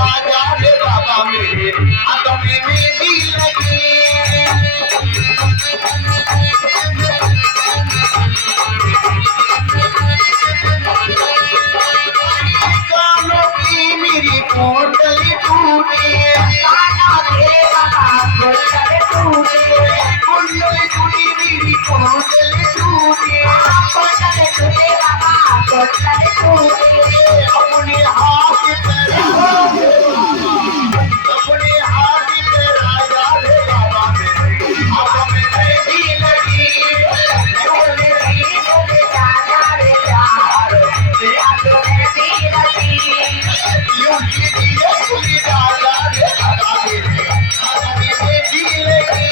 राजा रे बाबा मेरे हाथों में मेहंदी लगी कानों की मेरी कुंडली टूटी काना रे बाबा कुंडली टूटी कुंडली टूटी मेरी कुंडली टूटी कुंडली टूटी बाबा कुंडली टूटी अपने हाथ अपने हाथ पे राजा रे बाबा मेरे हाथों में मेहंदी लगी बोले राजा रे प्यार मेरे हाथों में मेहंदी लगी यूं ही राजा रे बाबा मेरे हाथों में मेहंदी लगी